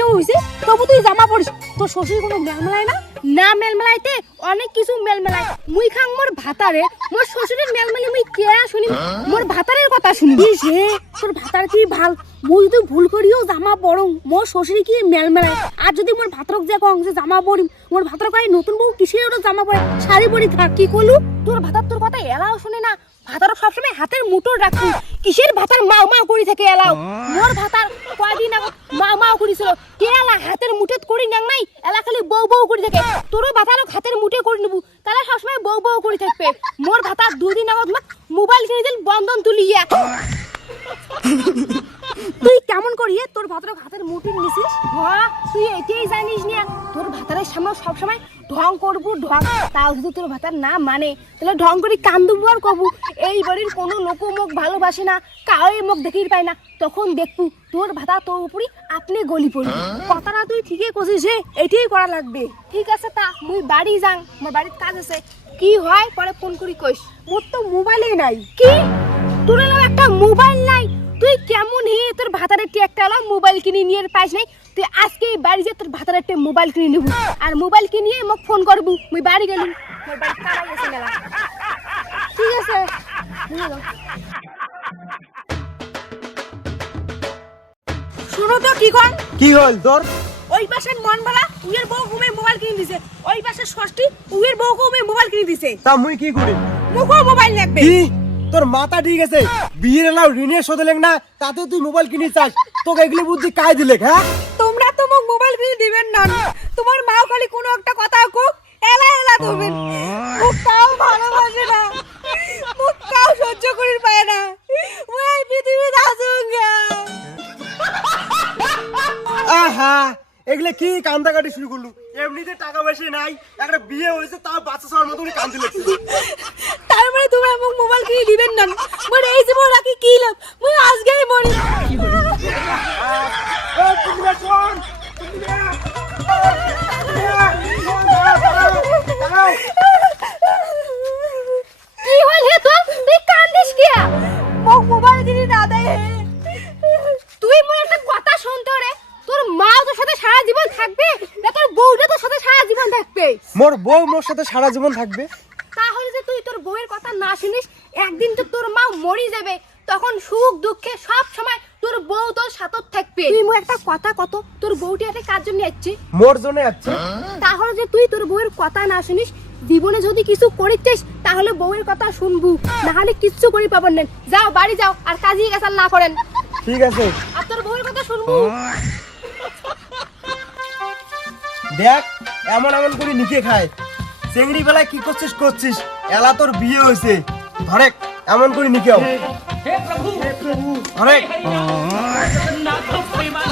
বিয়ে হইছে তবু তুই জামা পরিস তোর শ্বশুর কোনো মেলমেলায় না না মেলমেলাইতে অনেক কিছু মেলমেলায় মুই খাং মোর ভাতারে মোর শ্বশুরের মেলমেলি মুই কে শুনি মোর ভাতারের কথা শুনি সে তোর ভাতার কি ভাল মুই যদি ভুল করিও জামা পরং মোর শ্বশুরি কি মেলমেলায় আর যদি মোর ভাতারক যে কং যে জামা পরিম মোর ভাতার কই নতুন বউ কিসের ওটা জামা পরে শাড়ি পরি থাক কি কলু তোর ভাতার তোর কথা এলাও শুনে না ভাতারক সবসময় হাতের মুঠো রাখু কিসের ভাতার মাও মাও করি থেকে এলাও মোর ভাতার কয়দিন আগে মাও মাও করিছিল কে এলা হাতের মুঠে করি নাং নাই এলা খালি বউ বউ করি থাকে তোরও ভাতারক হাতের মুঠে করে নেবু তাহলে সবসময় বউ বউ করি থাকবে মোর ভাতার দুদিন আগে মোবাইল কিনে দিল বন্ধন তুলিয়া তুই কেমন করিয়ে তোর ভাতারক হাতের মুঠি নিছিস হ্যাঁ তুই এটাই জানিস না তোর ভাতারের সামনে সবসময় ঢং করবো ঢং তাও যদি তোর ভাতার না মানে তাহলে ঢং করি কান্দুবু আর কবু এই বাড়ির কোনো লোক মুখ ভালোবাসে না কাউই মুখ দেখেই পায় না তখন দেখবু তোর ভাতা তোর উপরই আপনি গলি পড়বি কথাটা তুই ঠিকই কছিস রে এটাই করা লাগবে ঠিক আছে তা মুই বাড়ি যাং আমার বাড়ির কাজ আছে কি হয় পরে ফোন করি কইস মোর তো মোবাইলই নাই কি তোর একটা মোবাইল নাই তুই কেমন হে তোর ভাতারের একটা মোবাইল কিনে নিয়ে পাইস নাই তুই আজকে বাড়ি যে তোর ভাতারের মোবাইল কিনে নিবু আর মোবাইল কিনে মোক ফোন করবু মুই বাড়ি গেলুম মোর বাড়ি কারাই আছে মেলা ঠিক আছে শুনো তো কি হল তোর ওই পাশের মনবালা উয়ের বউ ঘুমে মোবাইল কিনে দিছে ওই পাশের ষষ্ঠী উয়ের বউ ঘুমে মোবাইল কিনে দিছে তা মুই কি করি মুখো মোবাইল লাগবে কি তোর মাথা ঠিক আছে বিয়ের এলাও ঋণের শোধ লেখ না তাতে তুই মোবাইল কিনে চাস তোকে এগুলি বুদ্ধি কাই দিলে হ্যাঁ তোমরা তো মোক মোবাইল কিনে দিবেন না তোমার মাও খালি কোনো একটা কথা কুক এলা এলা তুমি মুখ কাও ভালোবাসে না মুখ কাও সহ্য করির পায় না ওই পৃথিবীতে আসুঙ্গা আহা এগুলা কি কান্দাকাটি শুরু করলু এমনিতে টাকা পয়সা নাই একটা বিয়ে হয়েছে তাও বাচ্চা সবার মতো কান্দে লাগছে তার মানে তোমরা মোক মোবাইল কিনে দিবেন না মানে এই জীবন রাখি কি লাভ মুই আজকেই মরি কি হল হে তোর তুই কান্দিস কি মোক মোবাইল কিনে না দেয় তুই মোর একটা কথা শুনতে রে তোর মা তোর সাথে সারা জীবন থাকবে না তোর বউটা তোর সাথে সারা জীবন থাকবে মোর বউ মোর সাথে সারা জীবন থাকবে তাহলে যে তুই তোর বউয়ের কথা না শুনিস একদিন তো তোর মা মরি যাবে তখন সুখ দুঃখে সব সময় তোর বউ তোর সাথে থাকবে তুই মো একটা কথা কত তোর বউটি এতে কার জন্য যাচ্ছে মোর জন্য যাচ্ছে তাহলে যে তুই তোর বউয়ের কথা না শুনিস জীবনে যদি কিছু করিস তাহলে বউয়ের কথা শুনবু না হলে কিচ্ছু করি পাবেন না যাও বাড়ি যাও আর কাজই কাজ না করেন ঠিক আছে আর তোর বউয়ের কথা শুনবু দেখ এমন এমন করে নিকে খায় চেংড়ি বেলায় কি করছিস এলা তোর বিয়ে হয়েছে ধরে এমন করে নিকে हे प्रभु ধরে जगन्नाथ प्रेमा